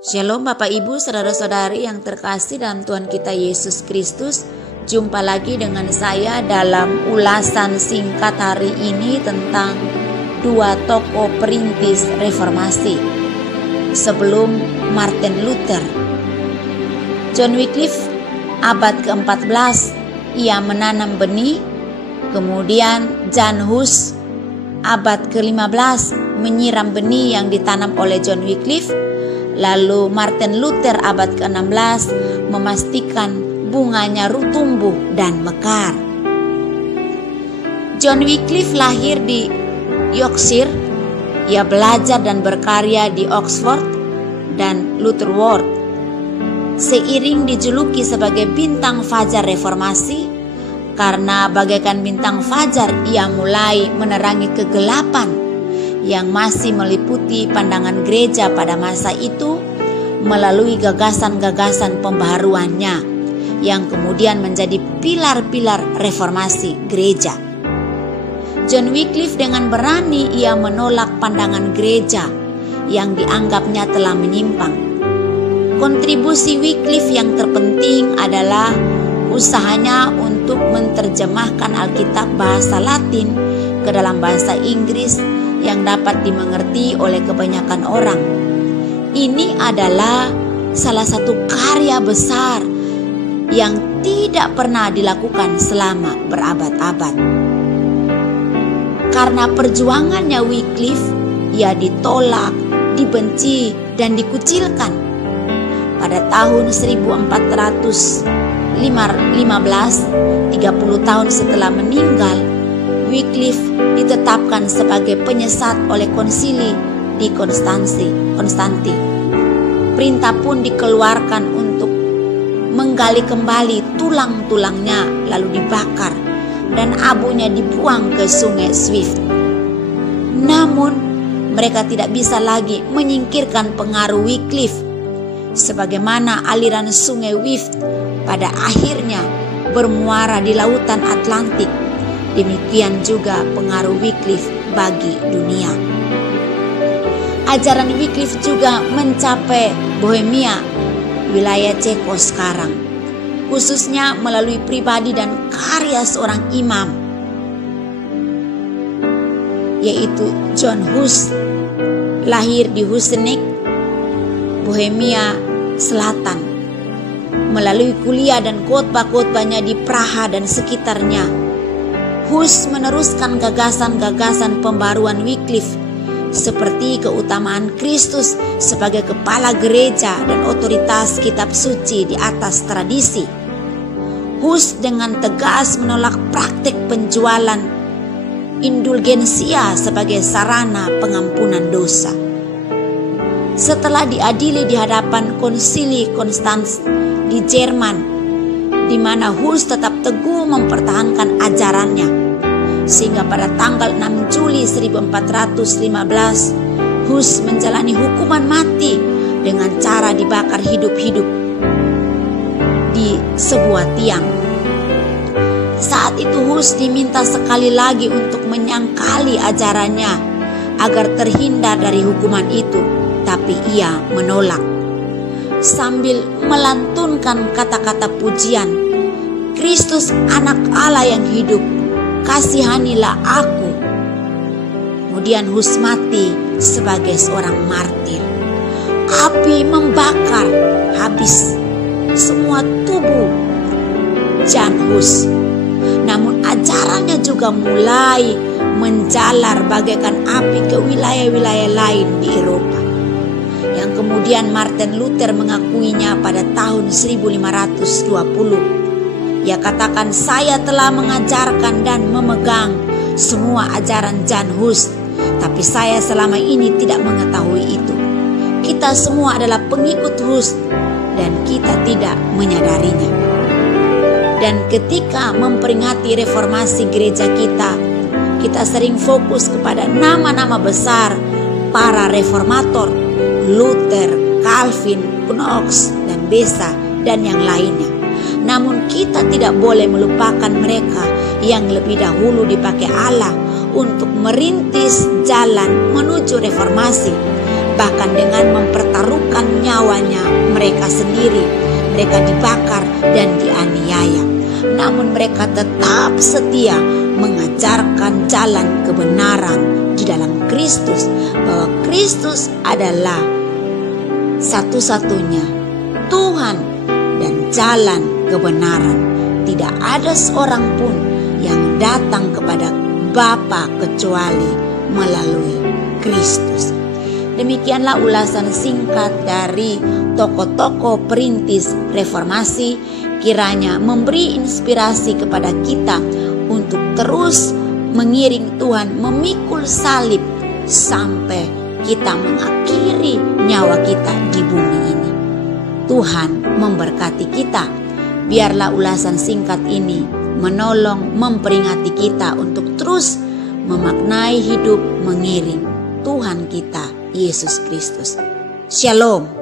Shalom Bapak Ibu, saudara-saudari yang terkasih dalam Tuhan kita Yesus Kristus. Jumpa lagi dengan saya dalam ulasan singkat hari ini tentang dua tokoh perintis reformasi sebelum Martin Luther. John Wycliffe abad ke-14 ia menanam benih, kemudian Jan Hus abad ke-15 menyiram benih yang ditanam oleh John Wycliffe. Lalu Martin Luther abad ke-16 memastikan bunganya tumbuh dan mekar. John Wycliffe lahir di Yorkshire. Ia belajar dan berkarya di Oxford dan Lutterworth. Seiring dijuluki sebagai bintang fajar reformasi, karena bagaikan bintang fajar ia mulai menerangi kegelapan yang masih meliputi pandangan gereja pada masa itu melalui gagasan-gagasan pembaharuannya yang kemudian menjadi pilar-pilar reformasi gereja. John Wycliffe dengan berani ia menolak pandangan gereja yang dianggapnya telah menyimpang. Kontribusi Wycliffe yang terpenting adalah usahanya untuk menerjemahkan Alkitab bahasa Latin ke dalam bahasa Inggris yang dapat dimengerti oleh kebanyakan orang. Ini adalah salah satu karya besar yang tidak pernah dilakukan selama berabad-abad. Karena perjuangannya Wycliffe, ia ditolak, dibenci, dan dikucilkan. Pada tahun 1415, 30 tahun setelah meninggal, Wycliffe ditetapkan sebagai penyesat oleh konsili di Konstanti. Perintah pun dikeluarkan untuk menggali kembali tulang-tulangnya lalu dibakar dan abunya dibuang ke sungai Swift. Namun mereka tidak bisa lagi menyingkirkan pengaruh Wycliffe, sebagaimana aliran sungai Swift pada akhirnya bermuara di lautan Atlantik. Demikian juga pengaruh Wycliffe bagi dunia. Ajaran Wycliffe juga mencapai Bohemia, wilayah Ceko sekarang, khususnya melalui pribadi dan karya seorang imam, yaitu John Hus, lahir di Husinec, Bohemia Selatan. Melalui kuliah dan khotbah-khotbahnya di Praha dan sekitarnya, Hus meneruskan gagasan-gagasan pembaruan Wycliffe seperti keutamaan Kristus sebagai kepala gereja dan otoritas kitab suci di atas tradisi. Hus dengan tegas menolak praktik penjualan indulgensia sebagai sarana pengampunan dosa. Setelah diadili di hadapan konsili Konstanz di Jerman, di mana Hus tetap teguh mempertahankan ajarannya, sehingga pada tanggal 6 Juli 1415 Hus menjalani hukuman mati dengan cara dibakar hidup-hidup di sebuah tiang. Saat itu Hus diminta sekali lagi untuk menyangkali ajarannya agar terhindar dari hukuman itu, tapi ia menolak. Sambil melantunkan kata-kata pujian, "Kristus anak Allah yang hidup, kasihanilah aku." Kemudian Hus mati sebagai seorang martir. Api membakar habis semua tubuh Jan Hus. Namun ajarannya juga mulai menjalar bagaikan api ke wilayah-wilayah lain di Eropa, yang kemudian Martin Luther mengakuinya pada tahun 1520. Ia katakan, "Saya telah mengajarkan dan memegang semua ajaran Jan Hus, tapi saya selama ini tidak mengetahui itu. Kita semua adalah pengikut Hus dan kita tidak menyadarinya." Dan ketika memperingati reformasi gereja kita sering fokus kepada nama-nama besar para reformator, Luther, Calvin, Knox, dan Beza, dan yang lainnya. Namun kita tidak boleh melupakan mereka yang lebih dahulu dipakai Allah untuk merintis jalan menuju reformasi, bahkan dengan mempertaruhkan nyawa mereka sendiri. Mereka dibakar dan dianiaya. Namun mereka tetap setia mengajarkan jalan kebenaran di dalam Kristus, bahwa Kristus adalah satu-satunya Tuhan dan jalan kebenaran. Tidak ada seorang pun yang datang kepada Bapa kecuali melalui Kristus. Demikianlah ulasan singkat dari tokoh-tokoh perintis reformasi, kiranya memberi inspirasi kepada kita untuk terus mengiring Tuhan, memikul salib sampai kita mengakhiri nyawa kita di bumi ini. Tuhan memberkati kita. Biarlah ulasan singkat ini menolong, memperingati kita untuk terus memaknai hidup mengiring Tuhan kita Yesus Kristus. Shalom.